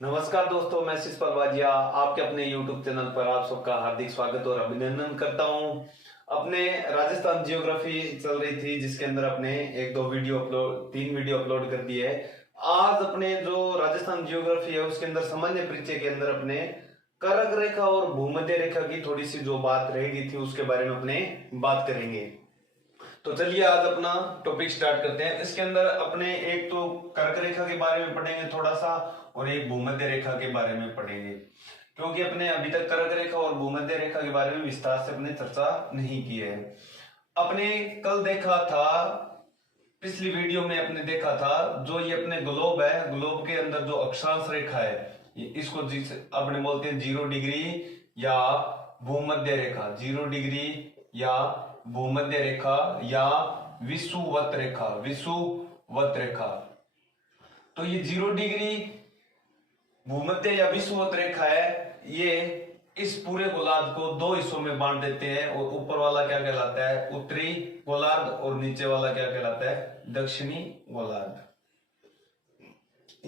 नमस्कार दोस्तों, मैं शिशपाल वाजिया आपके अपने YouTube चैनल पर आप सबका हार्दिक स्वागत और अभिनंदन करता हूं। अपने राजस्थान जियोग्राफी चल रही थी जिसके अंदर अपने तीन वीडियो अपलोड कर दिए। आज अपने जो राजस्थान जियोग्राफी है उसके अंदर सामान्य परिचय के अंदर अपने कर्क रेखा और भूमध्य रेखा की थोड़ी सी जो बात रह गई थी उसके बारे में अपने बात करेंगे। तो चलिए आज अपना टॉपिक स्टार्ट करते हैं। इसके अंदर अपने एक तो कर्क रेखा के बारे में पढ़ेंगे थोड़ा सा और एक भूमध्य रेखा के बारे में पढ़ेंगे, क्योंकि अपने अभी तक कर्क रेखा और भूमध्य रेखा के बारे में विस्तार से अपने चर्चा नहीं की है। अपने कल देखा था, पिछली वीडियो में अपने देखा था जो ये अपने ग्लोब है, ग्लोब के अंदर जो अक्षांश रेखा है इसको अपने बोलते हैं 0 डिग्री या भूमध्य रेखा, 0 डिग्री या भूमध्य रेखा या विषुवत रेखा, विषुवत रेखा। तो ये 0 डिग्री भूमध्य या विषुवत रेखा है, ये इस पूरे गोलार्ध को दो हिस्सों में बांट देते हैं और ऊपर वाला क्या कहलाता है उत्तरी गोलार्ध और नीचे वाला क्या कहलाता है दक्षिणी गोलार्ध।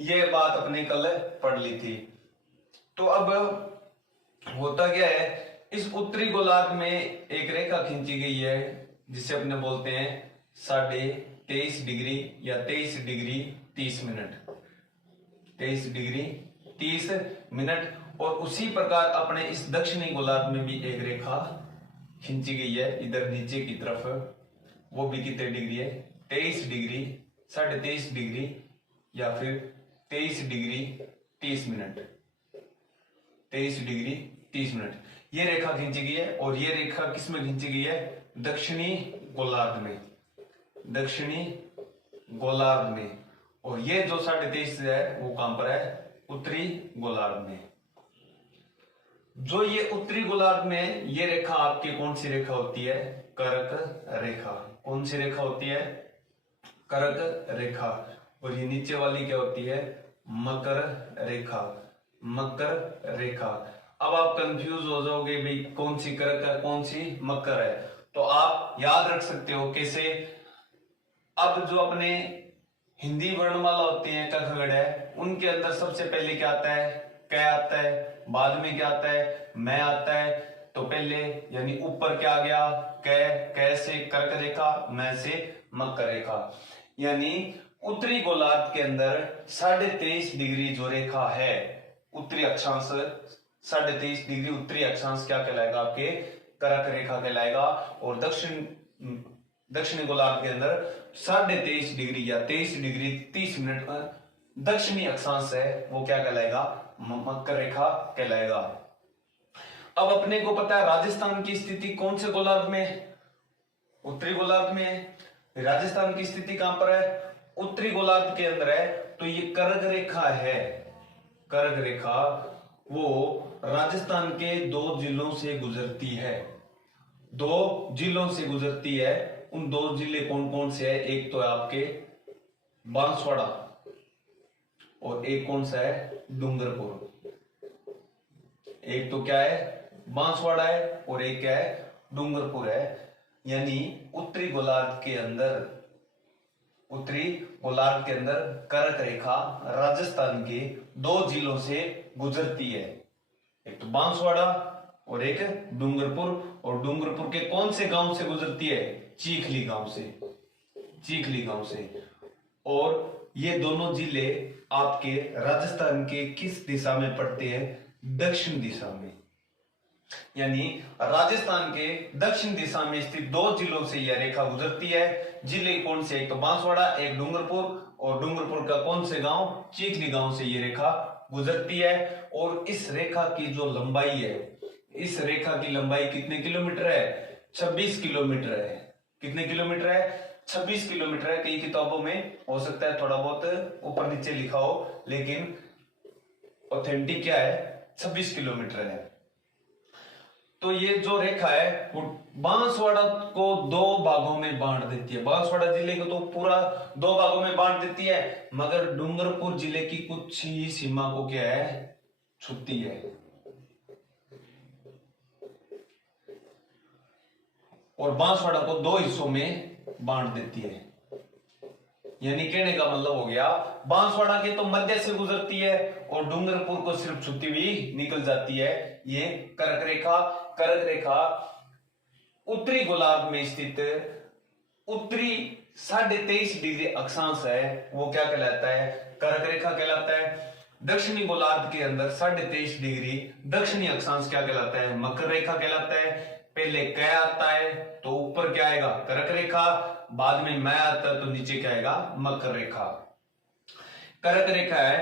ये बात अपने कल पढ़ ली थी। तो अब होता क्या है, इस उत्तरी गोलार्ध में एक रेखा खींची गई है जिसे अपने बोलते हैं 23.5 डिग्री या 23 डिग्री 30 मिनट, 23 डिग्री 30 मिनट। और उसी प्रकार अपने इस दक्षिणी गोलार्ध में भी एक रेखा खींची गई है इधर नीचे की तरफ, वो भी कितने डिग्री है 23 डिग्री 23.5 डिग्री या फिर 23 डिग्री 30 मिनट, 23 डिग्री 30 मिनट ये रेखा खींची गई है। और ये रेखा किस में खींची गई है दक्षिणी गोलार्ध में, दक्षिणी गोलार्ध में। और ये जो 23.5 है वो कहां पर है उत्तरी गोलार्ध में। जो ये उत्तरी गोलार्ध में ये रेखा आपकी कौन सी रेखा होती है कर्क रेखा। कौन सी रेखा होती है कर्क रेखा। और ये नीचे वाली क्या होती है मकर रेखा, मकर रेखा। अब आप कंफ्यूज हो जाओगे भाई कौन सी कर्क है कौन सी मकर है, तो आप याद रख सकते हो कैसे। अब जो अपने हिंदी वर्णमाला होती है क ख ग है, उनके अंदर सबसे पहले क्या आता है क आता है, बाद में क्या आता है मैं आता है। तो पहले यानी ऊपर क्या आ गया क से कर्क रेखा, मैं से मकर रेखा। यानी उत्तरी गोलार्ध के अंदर 23.5 डिग्री जो रेखा है उत्तरी अक्षांश, 23.5 डिग्री उत्तरी अक्षांश क्या कहलाएगा आपके कर्क रेखा कहलाएगा। और दक्षिणी गोलार्ध के अंदर 23.5 डिग्री या 23 डिग्री 30 मिनट पर दक्षिणी अक्षांश है वो क्या कहलाएगा मकर रेखा कहलाएगा। अब अपने को पता है राजस्थान की स्थिति कौन से गोलार्ध में है उत्तरी गोलार्ध में है। राजस्थान की स्थिति कहां पर है उत्तरी गोलार्ध के अंदर है। तो ये कर्क रेखा है, कर्क रेखा वो राजस्थान के 2 जिलों से गुजरती है, 2 जिलों से गुजरती है। उन 2 जिले कौन कौन से है, एक तो है आपके बांसवाड़ा और एक कौन सा है डूंगरपुर। एक तो क्या है बांसवाड़ा है और एक क्या है डूंगरपुर है। यानी उत्तरी गोलार्ध के अंदर, उत्तरी गोलार्ध के अंदर कर्क रेखा राजस्थान के 2 जिलों से गुजरती है, एक तो बांसवाड़ा और एक डूंगरपुर। और डूंगरपुर के कौन से गांव से गुजरती है चीखली गांव से, चीखली गांव से। और ये दोनों जिले आपके राजस्थान के किस दिशा में पड़ते हैं दक्षिण दिशा में। यानी राजस्थान के दक्षिण दिशा में स्थित 2 जिलों से यह रेखा गुजरती है। जिले कौन से, एक तो बांसवाड़ा एक डूंगरपुर। और डूंगरपुर का कौन से गांव चीखली गांव से यह रेखा गुजरती है। और इस रेखा की जो लंबाई है, इस रेखा की लंबाई कितने किलोमीटर है 26 किलोमीटर है। कितने किलोमीटर है 26 किलोमीटर है। कई किताबों में हो सकता है थोड़ा बहुत ऊपर नीचे लिखा हो, लेकिन ऑथेंटिक क्या है 26 किलोमीटर है। तो ये जो रेखा है वो बांसवाड़ा को 2 भागों में बांट देती है। बांसवाड़ा जिले को तो पूरा 2 भागों में बांट देती है, मगर डूंगरपुर जिले की कुछ ही सीमा को क्या है छूती है। और बांसवाड़ा को 2 हिस्सों में बांट देती है। यानी कहने का मतलब हो गया बांसवाड़ा के तो मध्य से गुजरती है और डूंगरपुर को सिर्फ छूती हुई निकल जाती है ये कर्क रेखा। कर्क रेखा उत्तरी गोलार्ध में स्थित उत्तरी 23.5 डिग्री अक्षांश है, वो क्या कहलाता है? कर्क रेखा कहलाता है। दक्षिणी गोलार्ध के अंदर 23.5 डिग्री दक्षिणी अक्षांश क्या कहलाता है? मकर रेखा कहलाता है। पहले क आता है तो ऊपर क्या आएगा? कर्क रेखा, बाद में मैं आता है तो नीचे क्या आएगा? मकर रेखा। कर्क रेखा है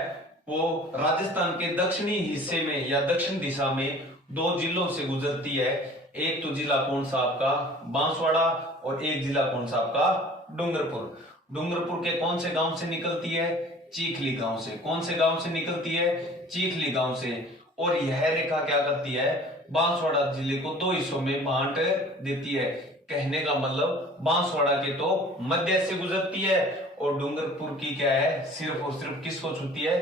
वो राजस्थान के दक्षिणी हिस्से में या दक्षिण दिशा में 2 जिलों से गुजरती है। एक तो जिला कौन सा आपका? बांसवाड़ा, और एक जिला कौन सा आपका? डूंगरपुर। डूंगरपुर के कौन से गांव से निकलती है? चीखली गांव से। कौन से गांव से निकलती है? चीखली गांव से। और यह रेखा क्या करती है? बांसवाड़ा जिले को 2 हिस्सों में बांट देती है। कहने का मतलब बांसवाड़ा के तो मध्य से गुजरती है और डूंगरपुर की क्या है? सिर्फ और सिर्फ किसको छूती है?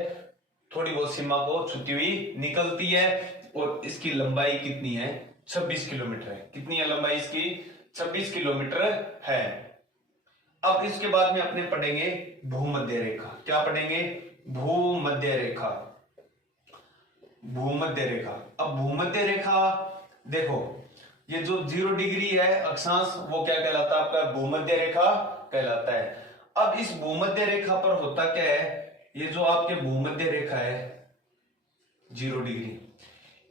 थोड़ी बहुत सीमा को छूती हुई निकलती है। और इसकी लंबाई कितनी है? 26 किलोमीटर है। कितनी है लंबाई इसकी? 26 किलोमीटर है। अब इसके बाद में अपने पढ़ेंगे भूमध्य रेखा। क्या पढ़ेंगे? भूमध्य रेखा। भूमध्य रेखा। अब भूमध्य रेखा देखो, ये जो 0 डिग्री है अक्षांश वो क्या कहलाता है? आपका भूमध्य रेखा कहलाता है। अब इस भूमध्य रेखा पर होता क्या है? ये जो आपके भूमध्य रेखा है 0 डिग्री,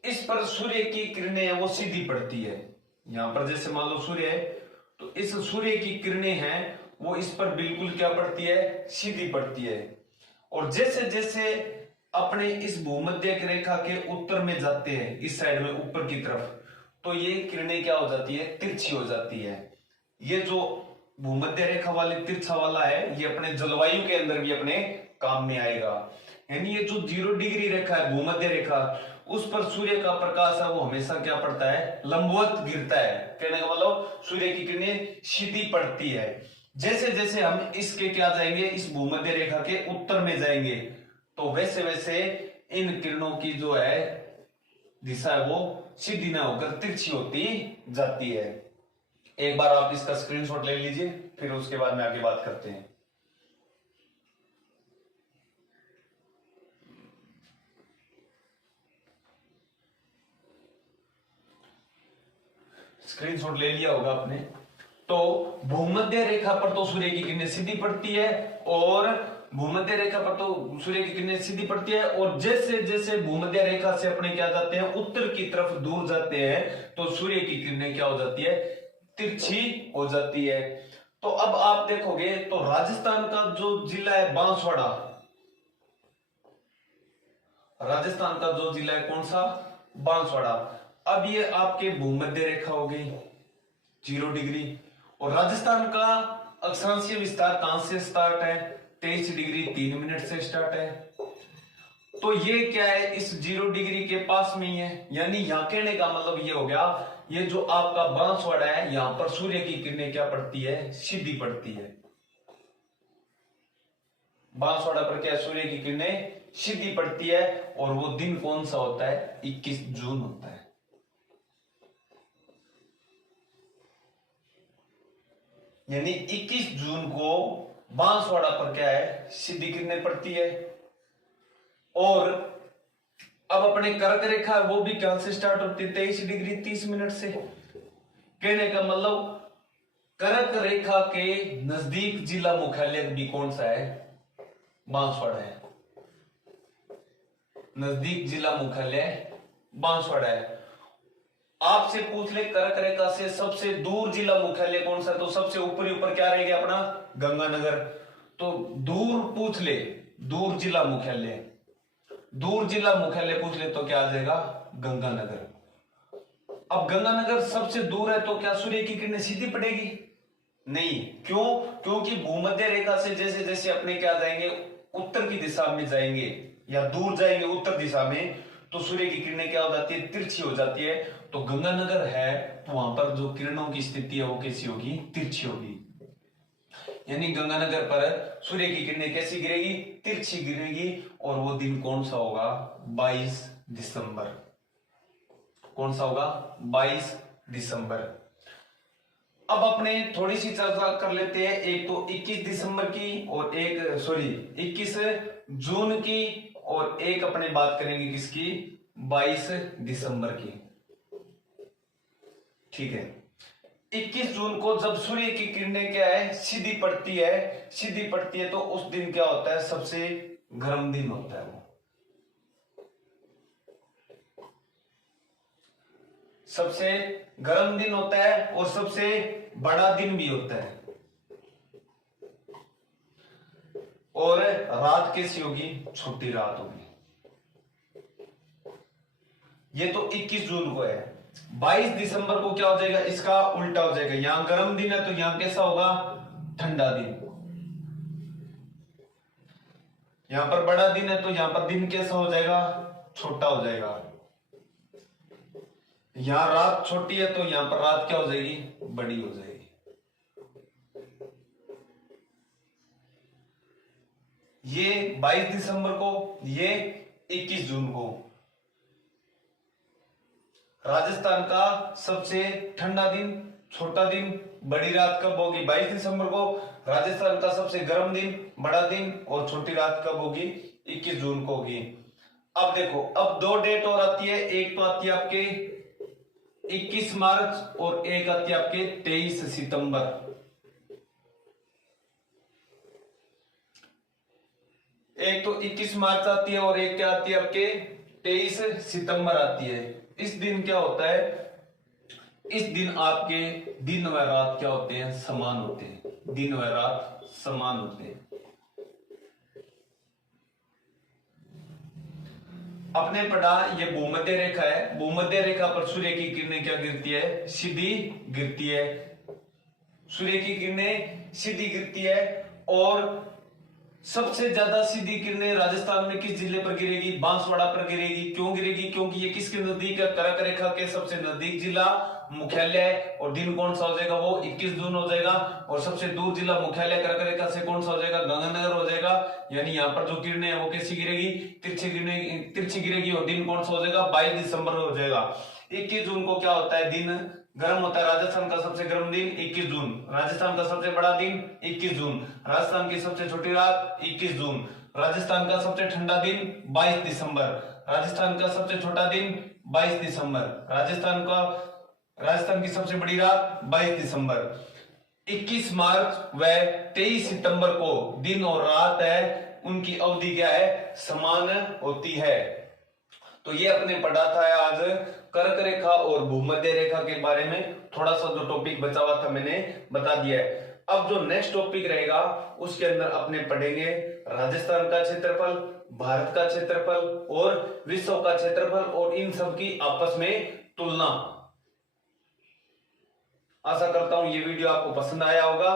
इस पर सूर्य की किरणें हैं वो सीधी पड़ती है। यहां पर जैसे मान लो सूर्य है तो इस सूर्य की किरणें हैं वो इस पर बिल्कुल क्या पड़ती है? सीधी पड़ती है। और जैसे जैसे अपने इस भूमध्य रेखा के उत्तर में जाते हैं, इस साइड में ऊपर की तरफ, तो ये किरणें क्या हो जाती है? तिरछी हो जाती है। ये जो भूमध्य रेखा वाले तिरछा वाला है ये अपने जलवायु के अंदर भी अपने काम में आएगा। यानी ये जो 0 डिग्री रेखा है भूमध्य रेखा, उस पर सूर्य का प्रकाश है वो हमेशा क्या पड़ता है? लंबवत गिरता है। कहने का मतलब सूर्य की किरणें सीधी पड़ती है। जैसे जैसे हम इसके क्या जाएंगे? इस भूमध्य रेखा के उत्तर में जाएंगे तो वैसे वैसे इन किरणों की जो है दिशा है वो सीधी ना होकर तिरछी होती जाती है। एक बार आप इसका स्क्रीनशॉट ले लीजिए, फिर उसके बाद में आगे बात करते हैं। स्क्रीनशॉट ले लिया होगा आपने। तो भूमध्य रेखा पर तो सूर्य की किरणें सीधी पड़ती है और भूमध्य रेखा पर तो सूर्य की किरणें सीधी पड़ती है, और जैसे जैसे भूमध्य रेखा से अपने क्या जाते हैं? उत्तर की तरफ दूर जाते हैं तो सूर्य की किरणें क्या हो जाती है? तिरछी हो जाती है। तो अब आप देखोगे तो राजस्थान का जो जिला है बांसवाड़ा, राजस्थान का जो जिला है कौन सा? बांसवाड़ा। अब ये आपके भूमध्य रेखा हो गई 0 डिग्री, और राजस्थान का अक्षांशीय विस्तार कहां से स्टार्ट है? 23 डिग्री 3 मिनट से स्टार्ट है। तो ये क्या है? इस 0 डिग्री के पास में ही है। यानी यहां कहने का मतलब ये हो गया, ये जो आपका बांसवाड़ा है यहां पर सूर्य की किरणें क्या पड़ती है? सीधी पड़ती है। बांसवाड़ा पर क्या? सूर्य की किरणें सीधी पड़ती है। और वो दिन कौन सा होता है? 21 जून होता है। यानी 21 जून को बांसवाड़ा पर क्या है? सीधी किरणें पड़ती है। और अब अपने कर्क रेखा वो भी कहां से स्टार्ट होती है? 23 डिग्री 30 मिनट से। कहने का मतलब कर्क रेखा के नजदीक जिला मुख्यालय भी कौन सा है? बांसवाड़ा है। नजदीक जिला मुख्यालय बांसवाड़ा है। आपसे पूछ ले कर्क रेखा से सबसे दूर जिला मुख्यालय कौन सा है, तो सबसे ऊपर क्या रहेगा? अपना गंगानगर। तो दूर पूछ ले, दूर जिला मुख्यालय, दूर जिला मुख्यालय पूछ ले तो क्या आ जाएगा? गंगानगर। अब गंगानगर सबसे दूर है तो क्या सूर्य की किरणें सीधी पड़ेगी? नहीं। क्यों? क्योंकि भूमध्य रेखा से जैसे जैसे अपने क्या जाएंगे? उत्तर की दिशा में जाएंगे या दूर जाएंगे उत्तर दिशा में, तो सूर्य की किरणें क्या हो जाती है? तिरछी हो जाती है। तो गंगानगर है तो वहां पर जो किरणों की स्थिति है वो कैसी होगी? तिरछी होगी। यानी गंगानगर पर सूर्य की किरणें कैसी गिरेगी? तिरछी गिरेगी। और वो दिन कौन सा होगा? 22 दिसंबर। कौन सा होगा? 22 दिसंबर। अब अपने थोड़ी सी चर्चा कर लेते हैं, एक तो 21 दिसंबर की और 21 जून की, और एक अपने बात करेंगे किसकी, 22 दिसंबर की। ठीक है, 21 जून को जब सूर्य की किरणें क्या है, सीधी पड़ती है तो उस दिन क्या होता है, सबसे गर्म दिन होता है वो, सबसे गर्म दिन होता है और सबसे बड़ा दिन भी होता है, और रात कैसी होगी, छोटी रात होगी। ये तो 21 जून को है। 22 दिसंबर को क्या हो जाएगा, इसका उल्टा हो जाएगा, यहां गर्म दिन है तो यहां कैसा होगा, ठंडा दिन। यहां पर बड़ा दिन है तो यहां पर दिन कैसा हो जाएगा, छोटा हो जाएगा। यहां रात छोटी है तो यहां पर रात क्या हो जाएगी, बड़ी हो जाएगी। ये 22 दिसंबर को, ये 21 जून को। राजस्थान का सबसे ठंडा दिन, छोटा दिन, बड़ी रात कब होगी, 22 दिसंबर को। राजस्थान का सबसे गर्म दिन, बड़ा दिन और छोटी रात कब होगी, 21 जून को होगी। अब देखो, अब दो डेट और आती है, एक तो आती है आपके 21 मार्च और एक आती है आपके 23 सितंबर। एक तो 21 मार्च आती है और एक क्या आती है आपके 23 सितंबर आती है। इस दिन क्या होता है, इस दिन आपके दिन व रात क्या होते हैं, समान होते हैं, दिन व रात समान होते हैं। आपने पढ़ा ये भूमध्य रेखा है, भूमध्य रेखा पर सूर्य की किरणें क्या गिरती है, सीधी गिरती है। सूर्य की किरणें सीधी गिरती है और सबसे ज्यादा सीधी किरणें राजस्थान में किस जिले पर गिरेगी, बांसवाड़ा पर गिरेगी। क्यों गिरेगी, क्योंकि ये किसके नजदीक है, कर्क रेखा के सबसे नजदीक जिला मुख्यालय है, और दिन कौन सा हो जाएगा, वो 21 जून हो जाएगा। और सबसे दूर जिला मुख्यालय कर्क रेखा से कौन सा हो जाएगा, गंगानगर हो जाएगा। यानी यहाँ पर जो किरणें है वो कैसी गिरेगी, तिरछी गिरेगी, और दिन कौन सा हो जाएगा, 22 दिसंबर हो जाएगा। 21 जून को क्या होता है, दिन गर्म होता है। राजस्थान का सबसे गर्म दिन 21 जून, राजस्थान का सबसे बड़ा दिन 21 जून, राजस्थान की सबसे छोटी रात 21 जून, राजस्थान का सबसे ठंडा दिन 22 दिसंबर, राजस्थान का सबसे छोटा दिन 22 दिसंबर, राजस्थान की सबसे बड़ी रात 22 दिसंबर। 21 मार्च व 23 सितंबर को दिन और रात है, उनकी अवधि क्या है, समान होती है। तो ये अपने पढ़ा था आज कर्क रेखा और भूमध्य रेखा के बारे में। थोड़ा सा जो टॉपिक बचा हुआ था मैंने बता दिया है। अब जो नेक्स्ट टॉपिक रहेगा उसके अंदर अपने पढ़ेंगे राजस्थान का क्षेत्रफल, भारत का क्षेत्रफल और विश्व का क्षेत्रफल, और इन सब की आपस में तुलना। आशा करता हूं ये वीडियो आपको पसंद आया होगा।